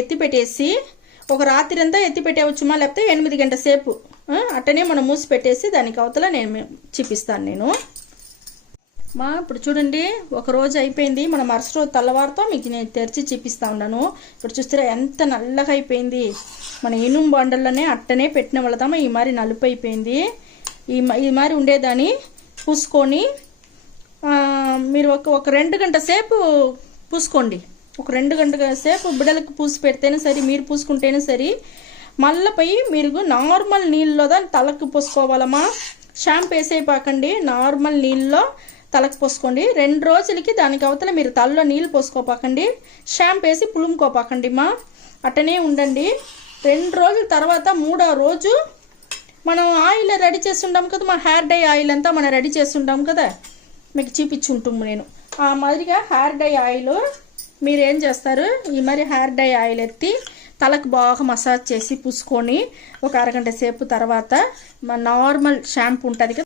ఎత్తి పెట్టేసి ఒక రాత్రి అంతా ఎత్తి పెట్టేవచ్చుమా, లేకపోతే 8 గంటల సేపు అట్టనే మనం మూసి పెట్టేసి దానికి అవతల నేను చూపిస్తాను నేను మా. ఇప్పుడు చూడండి, ఒక రోజు అయిపోయింది. మన మరుసటి రోజు తెల్లవారితో మీకు నేను తెరిచి చూపిస్తా ఉన్నాను. ఇప్పుడు చూస్తారా ఎంత నల్లగా అయిపోయింది. మన ఇనుము బండల్లోనే అట్టనే పెట్టిన వాళ్ళదామా ఈ మరి నలుపు అయిపోయింది. ఈ మరి ఉండేదాన్ని పూసుకొని మీరు ఒక 2 గంటల సేపు పూసుకోండి. ఒక 2 గంటల సేపు బిడ్డలకు పూసి పెడితేనే సరే, మీరు పూసుకుంటేనే సరే. మళ్ళీ పోయి మీరు నార్మల్ నీళ్ళలో దాన్ని తలకు పోసుకోవాలమ్మా. షాంపూ వేసేయపాకండి, నార్మల్ నీళ్ళలో తలకు పోసుకోండి. 2 రోజులకి దానికి అవతల మీరు తలలో నీళ్ళు పోసుకోపాకండి, షాంపూ వేసి పులుముకోపాకండి మా. అట్టనే ఉండండి. 2 రోజుల తర్వాత 3వ రోజు మనం ఆయిల్ రెడీ చేస్తుంటాం కదా, మన హెయిర్ డై ఆయిల్ అంతా మనం రెడీ చేస్తుంటాం కదా, మీకు చూపించుంటాము నేను. ఆ మాదిరిగా హెయిర్ డై ఆయిల్ మీరు ఏం చేస్తారు, ఈ మరి హెయిర్ డై ఆయిల్ ఎత్తి తలకు బాగా మసాజ్ చేసి పూసుకొని ఒక అరగంట సేపు తర్వాత మన నార్మల్ షాంపూ ఉంటుంది కదా